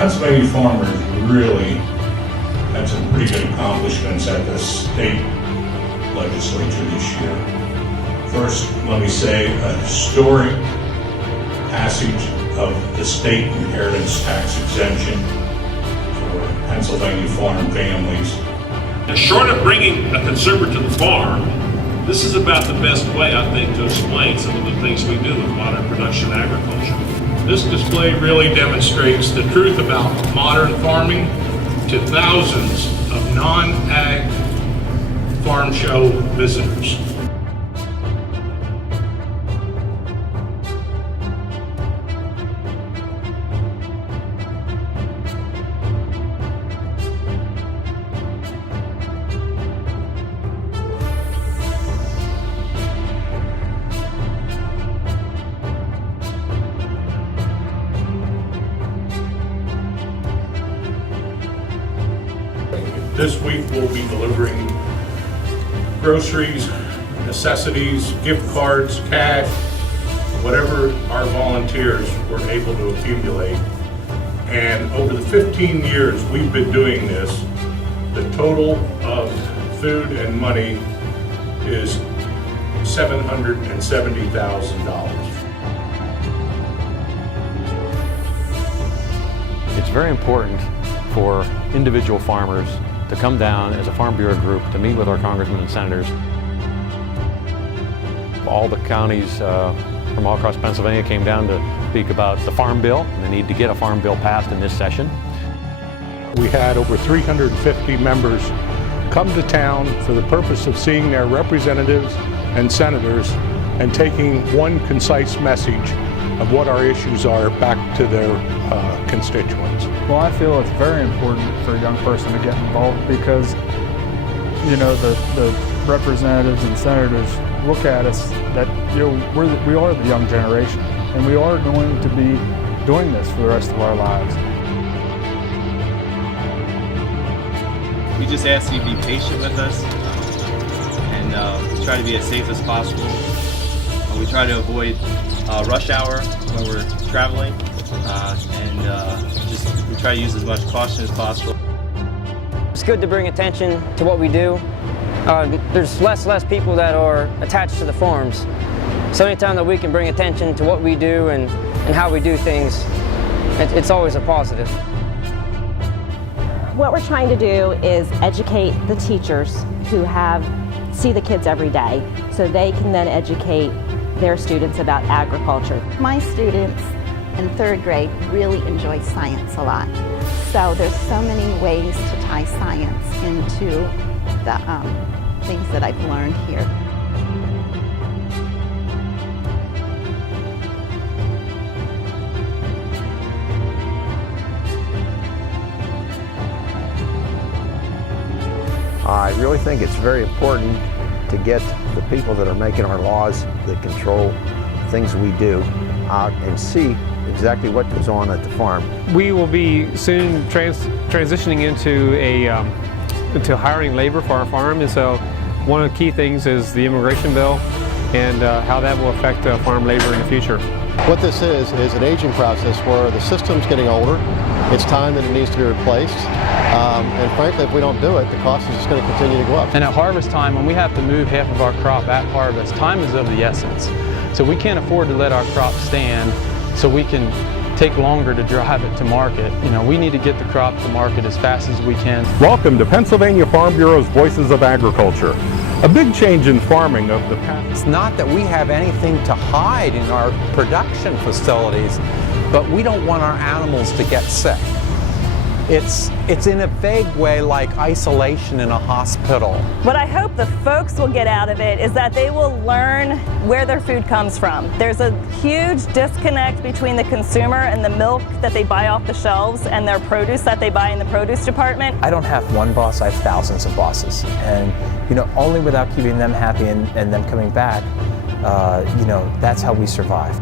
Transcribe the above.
Pennsylvania farmers really had some pretty good accomplishments at the state legislature this year. First, let me say a historic passage of the state inheritance tax exemption for Pennsylvania farm families. And short of bringing a consumer to the farm, this is about the best way, I think, to explain some of the things we do with modern production agriculture. This display really demonstrates the truth about modern farming to thousands of non-ag farm show visitors. This week we'll be delivering groceries, necessities, gift cards, cash, whatever our volunteers were able to accumulate. And over the 15 years we've been doing this, the total of food and money is $770,000. It's very important for individual farmers to come down as a Farm Bureau group to meet with our congressmen and senators. All the counties from all across Pennsylvania came down to speak about the Farm Bill and the need to get a Farm Bill passed in this session. We had over 350 members come to town for the purpose of seeing their representatives and senators and taking one concise message of what our issues are back to their constituents. Well, I feel it's very important for a young person to get involved because, you know, the representatives and senators look at us that, you know, we are the young generation, and we are going to be doing this for the rest of our lives. We just ask you to be patient with us and try to be as safe as possible. We try to avoid rush hour when we're traveling, and we try to use as much caution as possible. It's good to bring attention to what we do. There's less people that are attached to the farms. So anytime that we can bring attention to what we do and how we do things, it's always a positive. What we're trying to do is educate the teachers who see the kids every day so they can then educate their students about agriculture. My students in third grade really enjoy science a lot. So there's so many ways to tie science into the things that I've learned here. I really think it's very important to get the people that are making our laws that control things we do out and see exactly what goes on at the farm. We will be soon transitioning into hiring labor for our farm, and so one of the key things is the immigration bill and how that will affect farm labor in the future. What this is an aging process where the system's getting older. It's time that it needs to be replaced. And frankly, if we don't do it, the cost is just going to continue to go up. And at harvest time, when we have to move half of our crop at harvest, time is of the essence. So we can't afford to let our crop stand so we can take longer to drive it to market. You know, we need to get the crop to market as fast as we can. Welcome to Pennsylvania Farm Bureau's Voices of Agriculture. A big change in farming of the past. It's not that we have anything to hide in our production facilities, but we don't want our animals to get sick. It's in a vague way like isolation in a hospital. What I hope the folks will get out of it is that they will learn where their food comes from. There's a huge disconnect between the consumer and the milk that they buy off the shelves and their produce that they buy in the produce department. I don't have one boss, I have thousands of bosses. And you know, only without keeping them happy and them coming back, you know, that's how we survive.